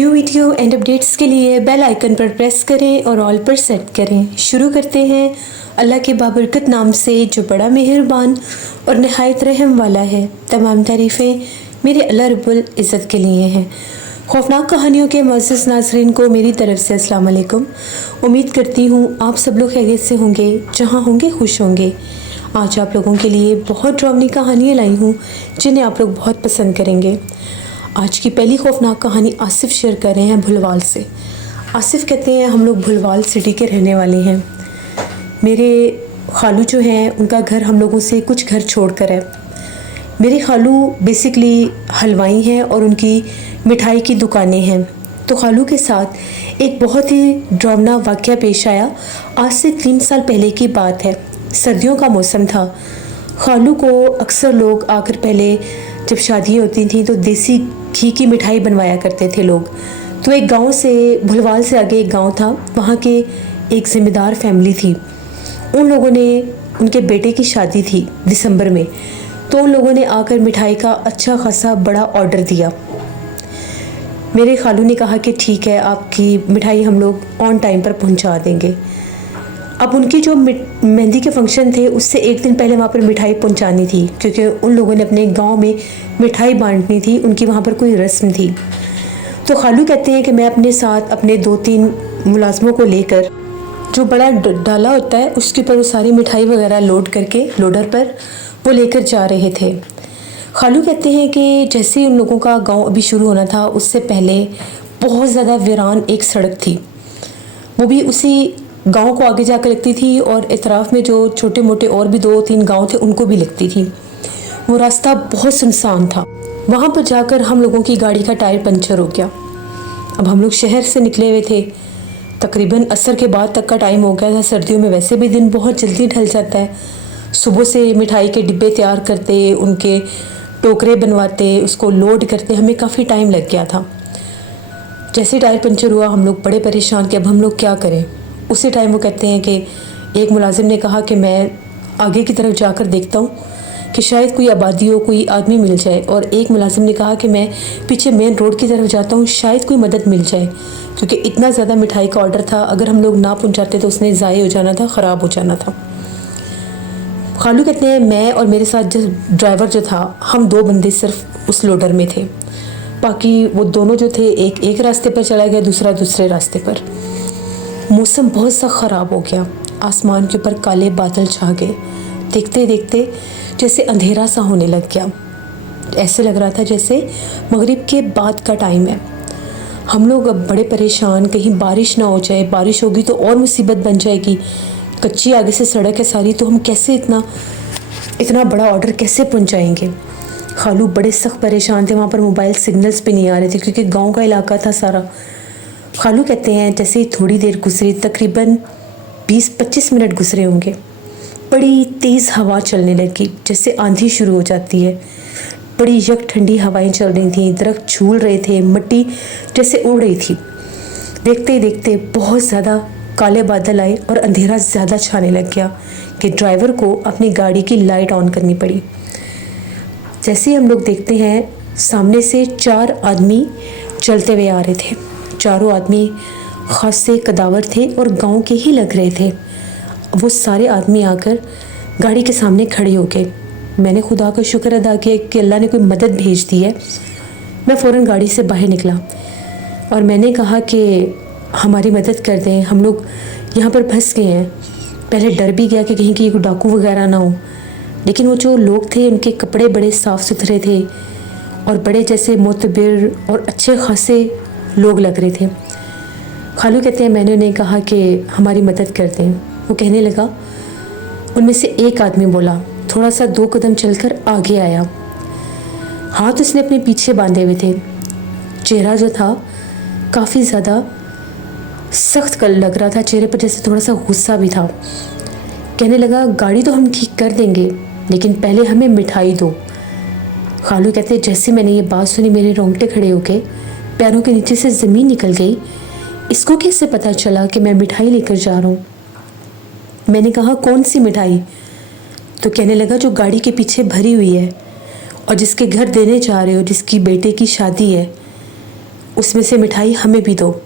New video and updates के लिए bell icon पर प्रेस करें और ऑल पर सेट करें। शुरू करते हैं अल्लाह के बाबरकत नाम से जो बड़ा मेहरबान और नहायत रहम वाला है। तमाम तारीफ़ें मेरे अल्लाह रब्बुल इज़्ज़त के लिए हैं। खौफनाक कहानियों के मुअज़्ज़ज़ नाज़रीन को मेरी तरफ से अस्सलाम वालेकुम। उम्मीद करती हूँ आप सब लोग खैरियत से होंगे, जहाँ होंगे खुश होंगे। आज आप लोगों के लिए बहुत ड्रावनी कहानियाँ लाई हूँ जिन्हें आप लोग बहुत पसंद करेंगे। आज की पहली खौफनाक कहानी आसिफ शेयर कर रहे हैं भुलवाल से। आसिफ कहते हैं हम लोग भुलवाल सिटी के रहने वाले हैं। मेरे खालू जो हैं उनका घर हम लोगों से कुछ घर छोड़ कर है। मेरे खालू बेसिकली हलवाई हैं और उनकी मिठाई की दुकानें हैं। तो खालू के साथ एक बहुत ही डरावना वाक़या पेश आया। आज से 3 साल पहले की बात है। सर्दियों का मौसम था। खालू को अक्सर लोग आकर पहले जब शादियाँ होती थी तो देसी घी की मिठाई बनवाया करते थे लोग। तो एक गांव से, भुलवाल से आगे एक गांव था, वहाँ के एक ज़िम्मेदार फैमिली थी। उन लोगों ने, उनके बेटे की शादी थी दिसंबर में, तो उन लोगों ने आकर मिठाई का अच्छा खासा बड़ा ऑर्डर दिया। मेरे खालू ने कहा कि ठीक है, आपकी मिठाई हम लोग ऑन टाइम पर पहुँचा देंगे। अब उनकी जो मेहंदी के फंक्शन थे उससे एक दिन पहले वहाँ पर मिठाई पहुँचानी थी, क्योंकि उन लोगों ने अपने गांव में मिठाई बांटनी थी। उनकी वहाँ पर कोई रस्म थी। तो खालू कहते हैं कि मैं अपने साथ अपने 2-3 मुलाजमों को लेकर, जो बड़ा डाला होता है उसके ऊपर वो सारी मिठाई वगैरह लोड करके लोडर पर वो लेकर जा रहे थे। खालू कहते हैं कि जैसे उन लोगों का गाँव अभी शुरू होना था उससे पहले बहुत ज़्यादा वीरान एक सड़क थी। वो भी उसी गांव को आगे जाकर लगती थी और इतराफ़ में जो छोटे मोटे और भी 2-3 गांव थे उनको भी लगती थी। वो रास्ता बहुत सुनसान था। वहाँ पर जाकर हम लोगों की गाड़ी का टायर पंचर हो गया। अब हम लोग शहर से निकले हुए थे, तकरीबन असर के बाद तक का टाइम हो गया था। सर्दियों में वैसे भी दिन बहुत जल्दी ढल जाता है। सुबह से मिठाई के डिब्बे तैयार करते, उनके टोकरे बनवाते, उसको लोड करते, हमें काफ़ी टाइम लग गया था। जैसे टायर पंचर हुआ हम लोग बड़े परेशान कि अब हम लोग क्या करें। उसी टाइम वो कहते हैं कि एक मुलाजिम ने कहा कि मैं आगे की तरफ जाकर देखता हूँ कि शायद कोई आबादी हो, कोई आदमी मिल जाए। और एक मुलाजिम ने कहा कि मैं पीछे मेन रोड की तरफ जाता हूँ, शायद कोई मदद मिल जाए, क्योंकि इतना ज़्यादा मिठाई का ऑर्डर था। अगर हम लोग ना पहुँचाते तो उसने ज़ाय हो जाना था, ख़राब हो जाना था। खालू कहते हैं मैं और मेरे साथ जो ड्राइवर जो था, हम 2 बंदे सिर्फ उस लोडर में थे। बाकी वो दोनों जो थे, एक रास्ते पर चला गया, दूसरा दूसरे रास्ते पर। मौसम बहुत सा ख़राब हो गया। आसमान के ऊपर काले बादल छा गए। देखते देखते जैसे अंधेरा सा होने लग गया। ऐसे लग रहा था जैसे मगरिब के बाद का टाइम है। हम लोग अब बड़े परेशान, कहीं बारिश ना हो जाए, बारिश होगी तो और मुसीबत बन जाएगी। कच्ची आगे से सड़क है सारी, तो हम कैसे इतना बड़ा ऑर्डर कैसे पहुंचाएंगे। खालू बड़े सख्त परेशान थे। वहाँ पर मोबाइल सिग्नल्स भी नहीं आ रहे थे क्योंकि गाँव का इलाका था सारा। खालू कहते हैं जैसे ही थोड़ी देर गुजरी, तकरीबन 20-25 मिनट गुजरे होंगे, बड़ी तेज़ हवा चलने लगी, जैसे आंधी शुरू हो जाती है। बड़ी यक ठंडी हवाएं चल रही थीं, दरख्त झूल रहे थे, मिट्टी जैसे उड़ रही थी। देखते देखते बहुत ज़्यादा काले बादल आए और अंधेरा ज़्यादा छाने लग गया कि ड्राइवर को अपनी गाड़ी की लाइट ऑन करनी पड़ी। जैसे ही हम लोग देखते हैं, सामने से 4 आदमी चलते हुए आ रहे थे। चारों आदमी ख़ास से कदावर थे और गांव के ही लग रहे थे। वो सारे आदमी आकर गाड़ी के सामने खड़े हो गए। मैंने खुदा का शुक्र अदा किया कि अल्लाह ने कोई मदद भेज दी है। मैं फ़ौरन गाड़ी से बाहर निकला और मैंने कहा कि हमारी मदद कर दें, हम लोग यहाँ पर फंस गए हैं। पहले डर भी गया कि कहीं कि कोई डाकू वगैरह ना हो, लेकिन वो जो लोग थे उनके कपड़े बड़े साफ़ सुथरे थे और बड़े जैसे मोतबर और अच्छे खासे लोग लग रहे थे। खालू कहते हैं मैंने उन्हें कहा कि हमारी मदद कर दें। वो कहने लगा। उनमें से एक आदमी बोला, थोड़ा सा 2 कदम चलकर आगे आया। हाथ उसने अपने पीछे बांधे हुए थे। चेहरा जो था काफ़ी ज़्यादा सख्त कल लग रहा था, चेहरे पर जैसे थोड़ा सा गुस्सा भी था। कहने लगा गाड़ी तो हम ठीक कर देंगे, लेकिन पहले हमें मिठाई दो। खालू कहते हैं जैसे मैंने ये बात सुनी मेरे रोंगटे खड़े होके पैरों के नीचे से ज़मीन निकल गई। इसको कैसे पता चला कि मैं मिठाई लेकर जा रहा हूँ। मैंने कहा कौन सी मिठाई। तो कहने लगा जो गाड़ी के पीछे भरी हुई है और जिसके घर देने जा रहे हो, जिसकी बेटे की शादी है, उसमें से मिठाई हमें भी दो।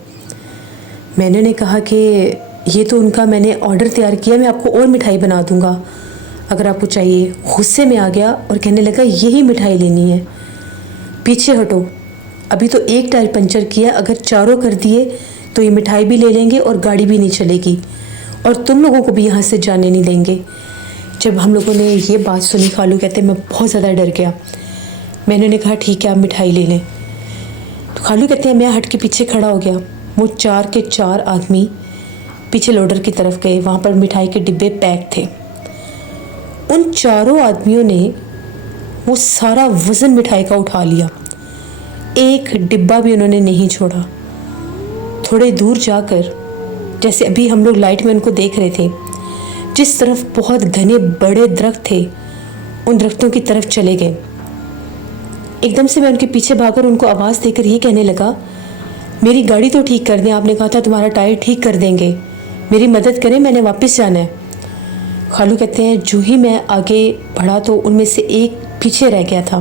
मैंने ने कहा कि ये तो उनका मैंने ऑर्डर तैयार किया, मैं आपको और मिठाई बना दूंगा अगर आपको चाहिए। गुस्से में आ गया और कहने लगा यही मिठाई लेनी है, पीछे हटो, अभी तो एक टायर पंचर किया, अगर चारों कर दिए तो ये मिठाई भी ले लेंगे और गाड़ी भी नहीं चलेगी और तुम लोगों को भी यहाँ से जाने नहीं देंगे। जब हम लोगों ने ये बात सुनी, खालू कहते मैं बहुत ज़्यादा डर गया। मैंने कहा ठीक है आप मिठाई ले लें। तो खालू कहते हैं मैं हट के पीछे खड़ा हो गया। वो 4 के 4 आदमी पीछे लोडर की तरफ गए, वहाँ पर मिठाई के डिब्बे पैक थे। उन चारों आदमियों ने वो सारा वज़न मिठाई का उठा लिया, एक डिब्बा भी उन्होंने नहीं छोड़ा। थोड़े दूर जाकर, जैसे अभी हम लोग लाइट में उनको देख रहे थे, जिस तरफ बहुत घने बड़े दरख्त थे उन दरख्तों की तरफ चले गए। एकदम से मैं उनके पीछे भागकर उनको आवाज़ देकर ये कहने लगा मेरी गाड़ी तो ठीक कर दें, आपने कहा था तुम्हारा टायर ठीक कर देंगे, मेरी मदद करें, मैंने वापस जाना है। खालू कहते हैं जो ही मैं आगे बढ़ा तो उनमें से एक पीछे रह गया था,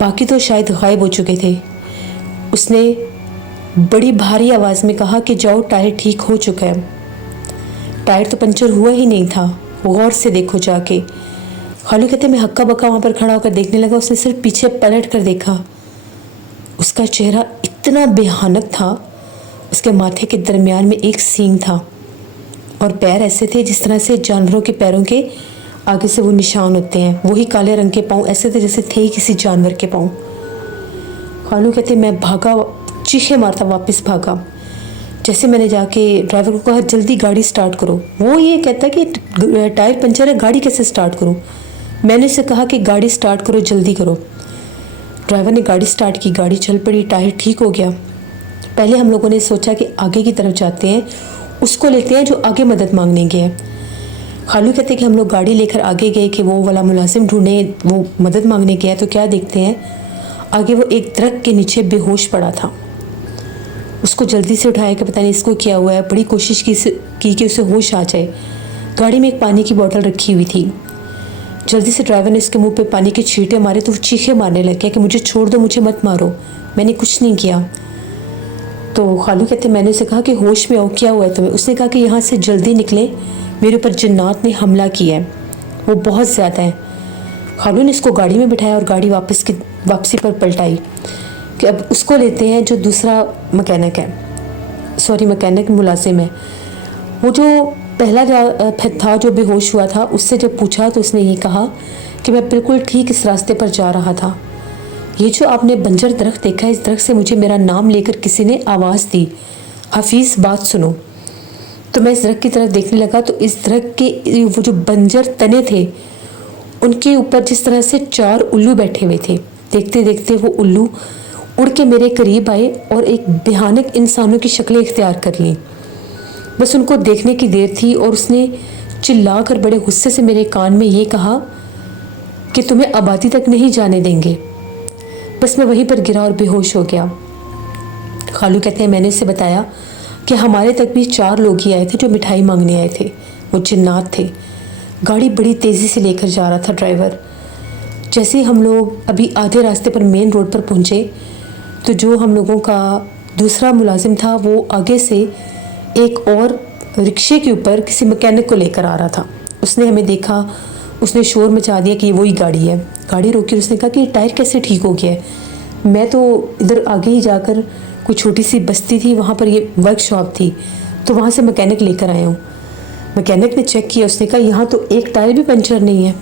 बाकी तो शायद गायब हो चुके थे। उसने बड़ी भारी आवाज़ में कहा कि जाओ टायर ठीक हो चुका है। टायर तो पंचर हुआ ही नहीं था, गौर से देखो जाके। खालू कहते मैं हक्का बक्का वहाँ पर खड़ा होकर देखने लगा। उसने सिर्फ पीछे पलट कर देखा, उसका चेहरा इतना भयानक था, उसके माथे के दरमियान में एक सींग था और पैर ऐसे थे जिस तरह से जानवरों के पैरों के आगे से वो निशान होते हैं, वही काले रंग के पाँव ऐसे थे जैसे थे ही किसी जानवर के पाँव। खालू कहते मैं भागा, चीखे मारता वापस भागा। जैसे मैंने जाके ड्राइवर को कहा जल्दी गाड़ी स्टार्ट करो, वो ये कहता है कि टायर पंचर है, गाड़ी कैसे स्टार्ट करूँ। मैंने उसे कहा कि गाड़ी स्टार्ट करो, जल्दी करो। ड्राइवर ने गाड़ी स्टार्ट की, गाड़ी चल पड़ी, टायर ठीक हो गया। पहले हम लोगों ने सोचा कि आगे की तरफ जाते हैं, उसको लेते हैं जो आगे मदद मांगने गया है। खालू कहते कि हम लोग गाड़ी लेकर आगे गए कि वो वाला मुलाजिम ढूंढे, वो मदद मांगने गया। तो क्या देखते हैं आगे वो एक दरख्त के नीचे बेहोश पड़ा था। उसको जल्दी से उठाया कि पता नहीं इसको क्या हुआ है। बड़ी कोशिश की कि उसे होश आ जाए। गाड़ी में एक पानी की बोतल रखी हुई थी। जल्दी से ड्राइवर ने उसके मुंह पे पानी के छींटे मारे तो वो चीखे मारने लग गया कि मुझे छोड़ दो, मुझे मत मारो, मैंने कुछ नहीं किया। तो खालू कहते मैंने उसे कहा कि होश में आओ, क्या हुआ है तुम्हें। उसने कहा कि यहाँ से जल्दी निकले, मेरे ऊपर जिन्नात ने हमला किया है, वो बहुत ज़्यादा है। खालू ने इसको गाड़ी में बिठाया और गाड़ी वापसी पर पलटाई कि अब उसको लेते हैं जो दूसरा मैकेनिक मुलाजिम है। वो जो पहला था जो बेहोश हुआ था, उससे जब पूछा तो उसने ये कहा कि मैं बिल्कुल ठीक इस रास्ते पर जा रहा था। ये जो आपने बंजर दरख्त देखा है, इस दरख्त से मुझे मेरा नाम लेकर किसी ने आवाज़ दी, हफीज़ बात सुनो। तो मैं इस दरख्त की तरफ देखने लगा तो इस दरख्त के वो जो बंजर तने थे उनके ऊपर जिस तरह से 4 उल्लू बैठे हुए थे। देखते देखते वो उल्लू उड़ के मेरे करीब आए और एक भयानक इंसानों की शक्लें इख्तियार कर लीं। बस उनको देखने की देर थी और उसने चिल्लाकर बड़े गुस्से से मेरे कान में ये कहा कि तुम्हें आबादी तक नहीं जाने देंगे। बस मैं वहीं पर गिरा और बेहोश हो गया। खालू कहते हैं मैंने उसे बताया कि हमारे तक भी 4 लोग ही आए थे जो मिठाई मांगने आए थे, वो जिन्नात थे। गाड़ी बड़ी तेज़ी से लेकर जा रहा था ड्राइवर। जैसे ही हम लोग अभी आधे रास्ते पर मेन रोड पर पहुँचे तो जो हम लोगों का दूसरा मुलाजिम था वो आगे से एक और रिक्शे के ऊपर किसी मैकेनिक को लेकर आ रहा था। उसने हमें देखा, उसने शोर मचा दिया कि ये वही गाड़ी है। गाड़ी रोकी, उसने कहा कि ये टायर कैसे ठीक हो गया है। मैं तो इधर आगे ही जाकर कोई छोटी सी बस्ती थी, वहाँ पर ये वर्कशॉप थी, तो वहाँ से मैकेनिक लेकर आया हूँ। मैकेनिक ने चेक किया, उसने कहा यहाँ तो एक टायर भी पंचर नहीं है,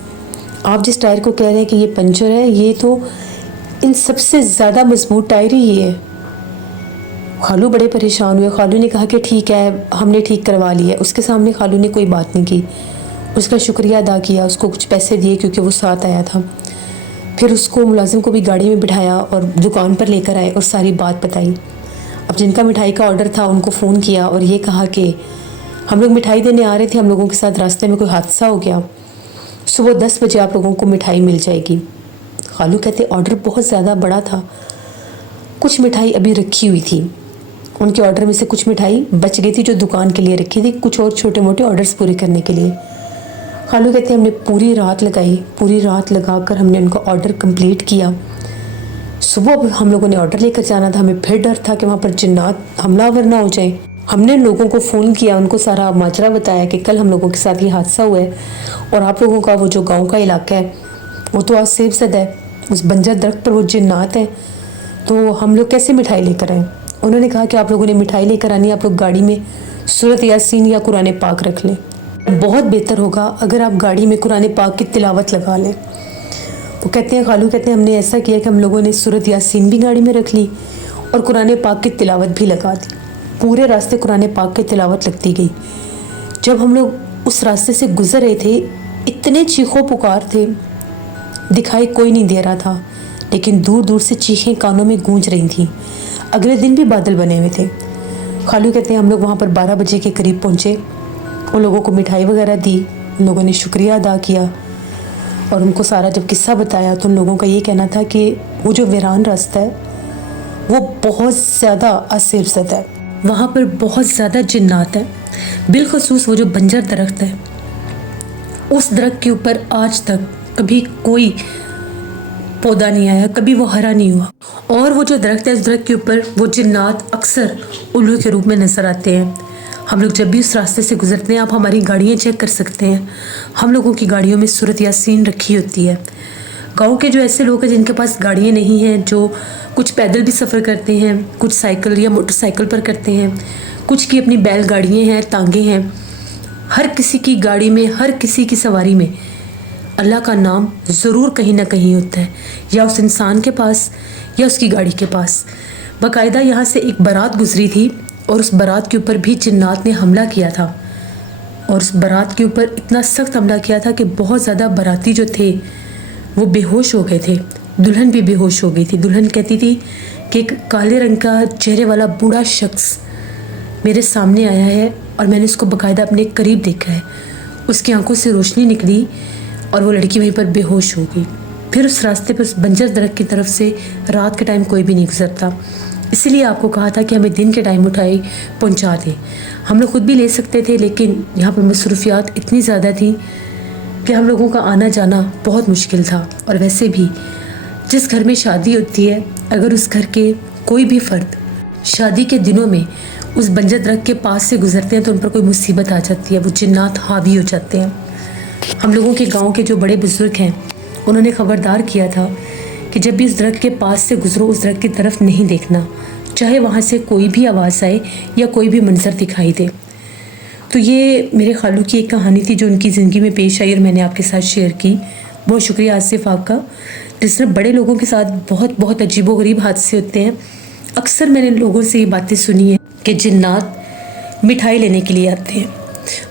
आप जिस टायर को कह रहे हैं कि ये पंचर है, ये तो इन सबसे ज़्यादा मजबूत टायर ही ये है। खालू बड़े परेशान हुए। खालू ने कहा कि ठीक है, हमने ठीक करवा लिया। उसके सामने खालू ने कोई बात नहीं की, उसका शुक्रिया अदा किया, उसको कुछ पैसे दिए क्योंकि वो साथ आया था। फिर उसको मुलाजिम को भी गाड़ी में बिठाया और दुकान पर लेकर आए और सारी बात बताई। अब जिनका मिठाई का ऑर्डर था उनको फ़ोन किया और ये कहा कि हम लोग मिठाई देने आ रहे थे, हम लोगों के साथ रास्ते में कोई हादसा हो गया, सुबह 10 बजे आप लोगों को मिठाई मिल जाएगी। खालू कहते ऑर्डर बहुत ज़्यादा बड़ा था, कुछ मिठाई अभी रखी हुई थी, उनके ऑर्डर में से कुछ मिठाई बच गई थी जो दुकान के लिए रखी थी, कुछ और छोटे मोटे ऑर्डर्स पूरे करने के लिए। खालू कहते हमने पूरी रात लगाई, पूरी रात लगाकर हमने उनका ऑर्डर कंप्लीट किया। सुबह हम लोगों ने ऑर्डर लेकर जाना था, हमें फिर डर था कि वहाँ पर जिन्नात हमलावर ना हो जाए। हमने लोगों को फ़ोन किया, उनको सारा माजरा बताया कि कल हम लोगों के साथ ये हादसा हुआ है और आप लोगों का वो जो गांव का इलाका है वो तो आज सेफ ज़दा है, उस बंजर दरख्त पर वो जिन्नात हैं, तो हम लोग कैसे मिठाई लेकर आएँ। उन्होंने कहा कि आप लोगों ने मिठाई लेकर आनी, आप लोग गाड़ी में सूरत यासीन या कुरान पाक रख लें, बहुत बेहतर होगा अगर आप गाड़ी में कुरान पाक की तिलावत लगा लें। वो कहते हैं, खालू कहते हैं, हमने ऐसा किया कि हम लोगों ने सूरत यासीन भी गाड़ी में रख ली और कुरान पाक की तिलावत भी लगा दी। पूरे रास्ते कुरान पाक की तिलावत लगती गई। जब हम लोग उस रास्ते से गुजर रहे थे, इतने चीखों पुकार थे, दिखाई कोई नहीं दे रहा था, लेकिन दूर दूर से चीखें कानों में गूंज रही थी। अगले दिन भी बादल बने हुए थे। खालू कहते हैं हम लोग वहाँ पर 12 बजे के करीब पहुँचे, उन लोगों को मिठाई वगैरह दी, उन लोगों ने शुक्रिया अदा किया और उनको सारा जब किस्सा बताया तो उन लोगों का ये कहना था कि वो जो वीरान रास्ता है वो बहुत ज़्यादा असरसद है, वहाँ पर बहुत ज़्यादा जिन्नात है। बिलखसूस वो जो बंजर दरख्त है, उस दरख्त के ऊपर आज तक कभी कोई पौधा नहीं आया, कभी वो हरा नहीं हुआ। और वो जो दरख्त है, उस दरख्त के ऊपर वो जिन्नात अक्सर उल्लू के रूप में नज़र आते हैं। हम लोग जब भी उस रास्ते से गुजरते हैं, आप हमारी गाड़ियाँ चेक कर सकते हैं, हम लोगों की गाड़ियों में सूरत यासीन रखी होती है। गांव के जो ऐसे लोग हैं जिनके पास गाड़ियाँ नहीं हैं, जो कुछ पैदल भी सफ़र करते हैं, कुछ साइकिल या मोटरसाइकिल पर करते हैं, कुछ की अपनी बैलगाड़ियाँ हैं, टांगे हैं, हर किसी की गाड़ी में, हर किसी की सवारी में अल्लाह का नाम ज़रूर कहीं ना कहीं होता है, या उस इंसान के पास या उसकी गाड़ी के पास। बाकायदा यहाँ से एक बारात गुजरी थी और उस बारात के ऊपर भी जिन्नात ने हमला किया था, और उस बारात के ऊपर इतना सख्त हमला किया था कि बहुत ज़्यादा बाराती जो थे वो बेहोश हो गए थे। दुल्हन भी बेहोश हो गई थी। दुल्हन कहती थी कि एक काले रंग का चेहरे वाला बूढ़ा शख्स मेरे सामने आया है और मैंने उसको बाकायदा अपने करीब देखा है, उसकी आंखों से रोशनी निकली और वो लड़की वहीं पर बेहोश हो गई। फिर उस रास्ते पर, उस बंजर दरख्त की तरफ से रात के टाइम कोई भी नहीं गुजरता, इसीलिए आपको कहा था कि हमें दिन के टाइम उठाई पहुंचा दें। हम लोग खुद भी ले सकते थे, लेकिन यहाँ पर मसरूफियात इतनी ज़्यादा थी कि हम लोगों का आना जाना बहुत मुश्किल था। और वैसे भी जिस घर में शादी होती है, अगर उस घर के कोई भी फ़र्द शादी के दिनों में उस बंजर दरख्त के पास से गुजरते हैं तो उन पर कोई मुसीबत आ जाती है, वो जिन्नात हावी हो जाते हैं। हम लोगों के गांव के जो बड़े बुजुर्ग हैं, उन्होंने खबरदार किया था कि जब भी उस दरख्त के पास से गुजरो, उस दरख्त की तरफ नहीं देखना, चाहे वहाँ से कोई भी आवाज़ आए या कोई भी मंजर दिखाई दे। तो ये मेरे खालू की एक कहानी थी जो उनकी ज़िंदगी में पेश आई और मैंने आपके साथ शेयर की। बहुत शुक्रिया आसिफ आपका। जिस तरह बड़े लोगों के साथ बहुत बहुत अजीबोगरीब हादसे होते हैं, अक्सर मैंने लोगों से ये बातें सुनी हैं कि जिन्नात मिठाई लेने के लिए आते हैं।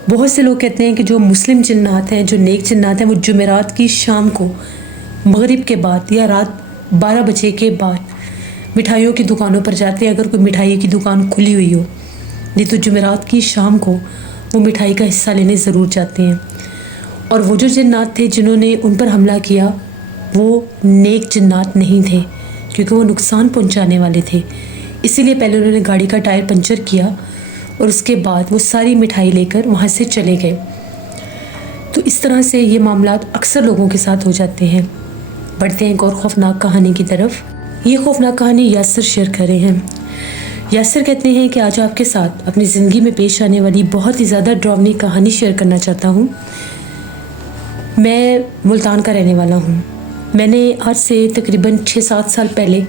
बहुत से लोग कहते हैं कि जो मुस्लिम जिन्नात हैं, जो नेक जिन्नात हैं, वो जुमेरात की शाम को मगरिब के बाद या रात 12 बजे के बाद मिठाइयों की दुकानों पर जाते हैं, अगर कोई मिठाई की दुकान खुली हुई हो। नहीं तो जुमेरात की शाम को वो मिठाई का हिस्सा लेने ज़रूर जाते हैं। और वो जो जिन्नात थे जिन्होंने उन पर हमला किया, वो नेक जिन्नात नहीं थे, क्योंकि वो नुकसान पहुंचाने वाले थे। इसीलिए पहले उन्होंने गाड़ी का टायर पंचर किया और उसके बाद वो सारी मिठाई लेकर वहाँ से चले गए। तो इस तरह से ये मामलात अक्सर लोगों के साथ हो जाते हैं। बढ़ते हैं एक और खौफनाक कहानी की तरफ। ये खौफनाक कहानी यासिर शेयर कर रहे हैं। यासिर कहते हैं कि आज आपके साथ अपनी ज़िंदगी में पेश आने वाली बहुत ही ज़्यादा डरावनी कहानी शेयर करना चाहता हूँ। मैं मुल्तान का रहने वाला हूँ। मैंने आज से तकरीबन 6-7 साल पहले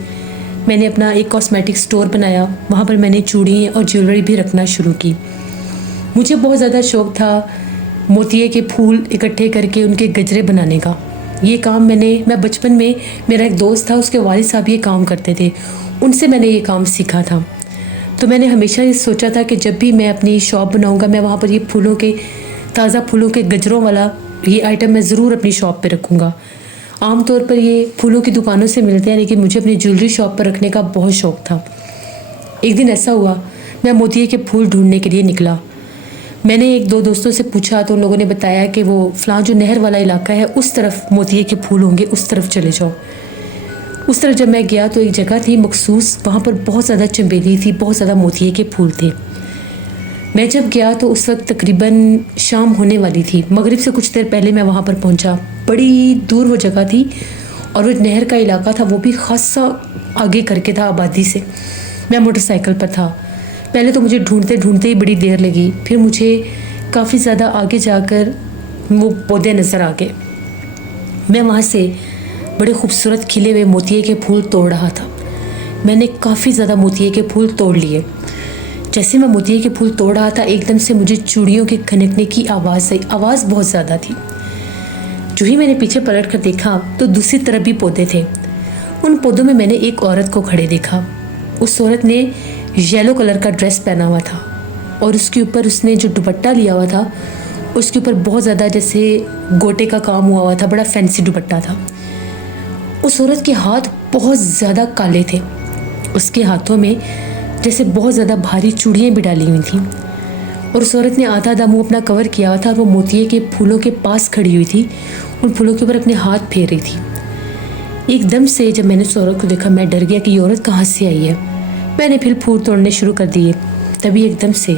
मैंने अपना एक कॉस्मेटिक स्टोर बनाया। वहाँ पर मैंने चूड़ी और ज्वेलरी भी रखना शुरू की। मुझे बहुत ज़्यादा शौक़ था मोतिये के फूल इकट्ठे करके उनके गजरे बनाने का। ये काम मैं बचपन में, मेरा एक दोस्त था, उसके वालिद साहब ये काम करते थे, उनसे मैंने ये काम सीखा था। तो मैंने हमेशा ये सोचा था कि जब भी मैं अपनी शॉप बनाऊंगा, मैं वहाँ पर ये फूलों के, ताज़ा फूलों के गजरों वाला ये आइटम मैं ज़रूर अपनी शॉप पे रखूँगा। आमतौर पर ये फूलों की दुकानों से मिलते हैं, लेकिन मुझे अपनी ज्वेलरी शॉप पर रखने का बहुत शौक़ था। एक दिन ऐसा हुआ, मैं मोतिये के फूल ढूंढने के लिए निकला। मैंने 1-2 दोस्तों से पूछा तो उन लोगों ने बताया कि वो फ़लाँ जो नहर वाला इलाका है, उस तरफ मोतिये के फूल होंगे, उस तरफ चले जाओ। उस तरफ जब मैं गया तो एक जगह थी मखसूस, वहाँ पर बहुत ज़्यादा चमेली थी, बहुत ज़्यादा मोतिये के फूल थे। मैं जब गया तो उस वक्त तकरीबन शाम होने वाली थी। मगरिब से कुछ देर पहले मैं वहाँ पर पहुँचा। बड़ी दूर वो जगह थी और वो नहर का इलाका था वो भी खासा आगे करके था आबादी से। मैं मोटरसाइकिल पर था। पहले तो मुझे ढूंढते ढूंढते ही बड़ी देर लगी, फिर मुझे काफ़ी ज़्यादा आगे जाकर वो पौधे नज़र आ गए। मैं वहाँ से बड़े खूबसूरत खिले हुए मोतिये के फूल तोड़ रहा था। मैंने काफ़ी ज़्यादा मोतिये के फूल तोड़ लिए। जैसे मैं मोतिये के फूल तोड़ रहा था, एकदम से मुझे चूड़ियों के खनकने की आवाज़ आई। आवाज़ बहुत ज़्यादा थी। जो ही मैंने पीछे पलट कर देखा तो दूसरी तरफ भी पौधे थे। उन पौधों में मैंने एक औरत को खड़े देखा। उस औरत ने येलो कलर का ड्रेस पहना हुआ था और उसके ऊपर उसने जो दुपट्टा लिया हुआ था उसके ऊपर बहुत ज़्यादा जैसे गोटे का काम हुआ था, बड़ा फैंसी दुपट्टा था। उस औरत के हाथ बहुत ज़्यादा काले थे। उसके हाथों में जैसे बहुत ज़्यादा भारी चूड़ियाँ भी डाली हुई थीं और उस औरत ने आधा आधा मुँह अपना कवर किया हुआ था और वो मोतिये के फूलों के पास खड़ी हुई थी, उन फूलों के ऊपर अपने हाथ फेर रही थी। एकदम से जब मैंने उस औरत को देखा, मैं डर गया कि ये औरत कहाँ से आई है। मैंने फिर फूल तोड़ने शुरू कर दिए। तभी एकदम से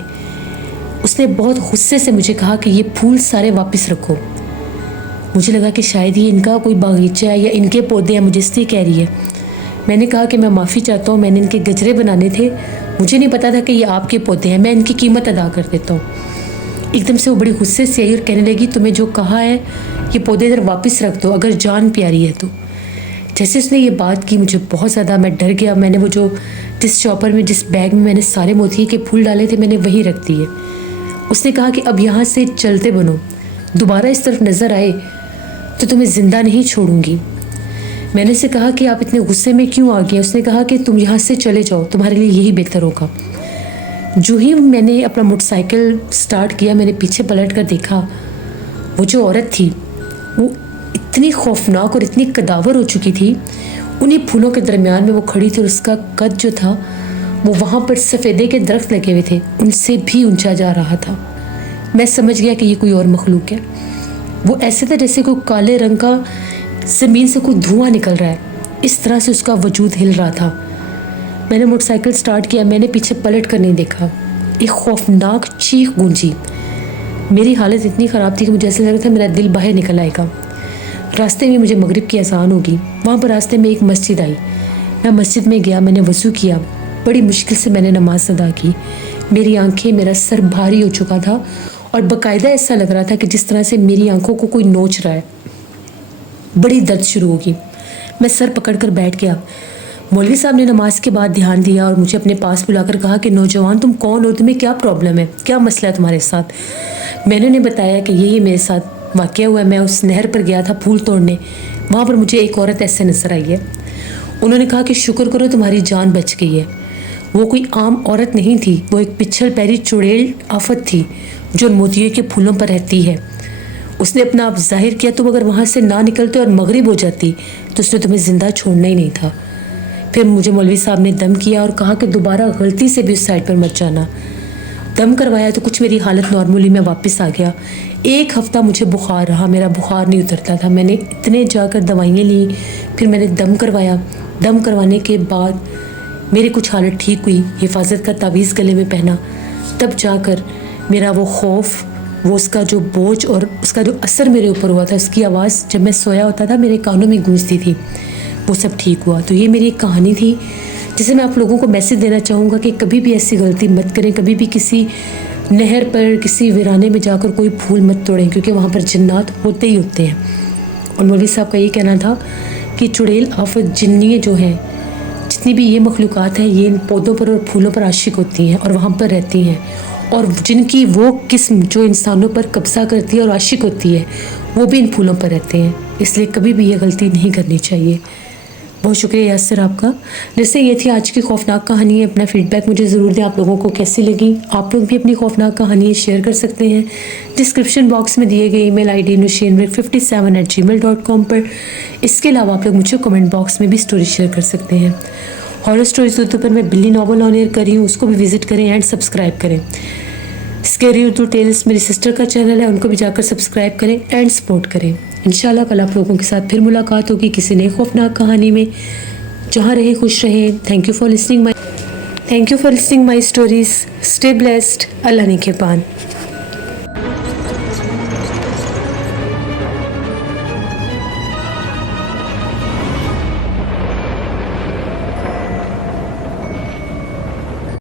उसने बहुत गुस्से से मुझे कहा कि ये फूल सारे वापस रखो। मुझे लगा कि शायद ही इनका कोई बागीचा है या इनके पौधे हैं, मुझे इसलिए कह रही है। मैंने कहा कि मैं माफ़ी चाहता हूँ, मैंने इनके गजरे बनाने थे, मुझे नहीं पता था कि ये आपके पौधे हैं, मैं इनकी कीमत अदा कर देता हूँ। एकदम से वो बड़ी गुस्से से आई और कहने लगी, तुम्हें जो कहा है ये पौधे इधर वापस रख दो, अगर जान प्यारी है तो। जैसे उसने ये बात की मुझे बहुत ज़्यादा, मैं डर गया। मैंने वो जो जिस चॉपर में, जिस बैग में मैंने सारे मोतिये के फूल डाले थे, मैंने वहीं रख दिए। उसने कहा कि अब यहाँ से चलते बनो, दोबारा इस तरफ नज़र आए तो तुम्हें ज़िंदा नहीं छोड़ूंगी। मैंने उसे कहा कि आप इतने गुस्से में क्यों आ गए। उसने कहा कि तुम यहाँ से चले जाओ, तुम्हारे लिए यही बेहतर होगा। जो ही मैंने अपना मोटरसाइकिल स्टार्ट किया, मैंने पीछे पलट कर देखा, वो जो औरत थी वो इतनी खौफनाक और इतनी कदावर हो चुकी थी। उन्हीं फूलों के दरमियान में वो खड़ी थी और उसका कद जो था वो वहाँ पर सफ़ेदे के दरख्त लगे हुए थे उनसे भी ऊंचा जा रहा था। मैं समझ गया कि ये कोई और मखलूक है। वो ऐसे था जैसे कोई काले रंग का ज़मीन से कोई धुआं निकल रहा है, इस तरह से उसका वजूद हिल रहा था। मैंने मोटरसाइकिल स्टार्ट किया, मैंने पीछे पलट कर नहीं देखा। एक खौफनाक चीख गूंजी। मेरी हालत इतनी ख़राब थी कि मुझे ऐसा लग रहा था मेरा दिल बाहर निकल आएगा। रास्ते में मुझे मगरिब की अज़ान होगी। वहाँ पर रास्ते में एक मस्जिद आई। मैं मस्जिद में गया, मैंने वज़ू किया, बड़ी मुश्किल से मैंने नमाज अदा की। मेरी आंखें, मेरा सर भारी हो चुका था और बाकायदा ऐसा लग रहा था कि जिस तरह से मेरी आंखों को कोई नोच रहा है। बड़ी दर्द शुरू होगी। मैं सर पकड़कर बैठ गया। मौलवी साहब ने नमाज के बाद ध्यान दिया और मुझे अपने पास बुलाकर कहा कि नौजवान, तुम कौन हो, तुम्हें क्या प्रॉब्लम है, क्या मसला है तुम्हारे साथ। मैंने उन्हें बताया कि यही मेरे साथ वाक़या हुआ है। मैं उस नहर पर गया था फूल तोड़ने, वहाँ पर मुझे एक औरत ऐसे नज़र आई है। उन्होंने कहा कि शुक्र करो तुम्हारी जान बच गई है। वो कोई आम औरत नहीं थी, वो एक पिछल पैरी चुड़ैल आफत थी जो मोतियों के फूलों पर रहती है। उसने अपना आप जाहिर किया, तुम अगर वहाँ से ना निकलते और मगरिब हो जाती तो उसने तुम्हें ज़िंदा छोड़ना ही नहीं था। फिर मुझे मौलवी साहब ने दम किया और कहा कि दोबारा गलती से भी उस साइड पर मत जाना। दम करवाया तो कुछ मेरी हालत नॉर्मली, मैं वापस आ गया। एक हफ़्ता मुझे बुखार रहा, मेरा बुखार नहीं उतरता था। मैंने इतने जाकर दवाइयाँ ली, फिर मैंने दम करवाया। दम करवाने के बाद मेरी कुछ हालत ठीक हुई। हिफाजत का तावीज़ गले में पहना, तब जाकर मेरा वो खौफ, वो उसका जो बोझ और उसका जो असर मेरे ऊपर हुआ था, उसकी आवाज़ जब मैं सोया होता था मेरे कानों में गूंजती थी, वो सब ठीक हुआ। तो ये मेरी एक कहानी थी जिसे मैं आप लोगों को मैसेज देना चाहूँगा कि कभी भी ऐसी गलती मत करें। कभी भी किसी नहर पर, किसी वीराने में जाकर कोई फूल मत तोड़ें, क्योंकि वहाँ पर जिन्नात होते ही होते हैं। और मौलवी साहब का ये कहना था कि चुड़ैल आफत जिन्नियाँ जो हैं, जितनी भी ये मखलूक़ात हैं, ये इन पौधों पर और फूलों पर आशिक होती हैं और वहाँ पर रहती हैं। और जिनकी वो किस्म जो इंसानों पर कब्ज़ा करती है और आशिक होती है, वो भी इन फूलों पर रहते हैं। इसलिए कभी भी ये गलती नहीं करनी चाहिए। बहुत शुक्रिया यासर आपका। जैसे ये थी आज की खौफनाक कहानी। अपना फीडबैक मुझे ज़रूर दें, आप लोगों को कैसी लगी। आप लोग भी अपनी खौफनाक कहानी शेयर कर सकते हैं डिस्क्रिप्शन बॉक्स में दिए गए ईमेल आईडी nushainbeg57@gmail.com पर। इसके अलावा आप लोग मुझे कमेंट बॉक्स में भी स्टोरी शेयर कर सकते हैं। हॉरर स्टोरीज उर्दू पर मैं बिल्ली नॉवल ऑन एयर कर रही हूँ, उसको भी विजिट करें एंड सब्सक्राइब करें। स्केरी उर्दू टेल्स मेरी सिस्टर का चैनल है, उनको भी जाकर सब्सक्राइब करें एंड सपोर्ट करें। इंशाल्लाह कल आप लोगों के साथ फिर मुलाकात होगी किसी नई खौफनाक कहानी में। जहाँ रहें खुश रहें। Thank you for listening my stories. Stay blessed. Allah निगहबान।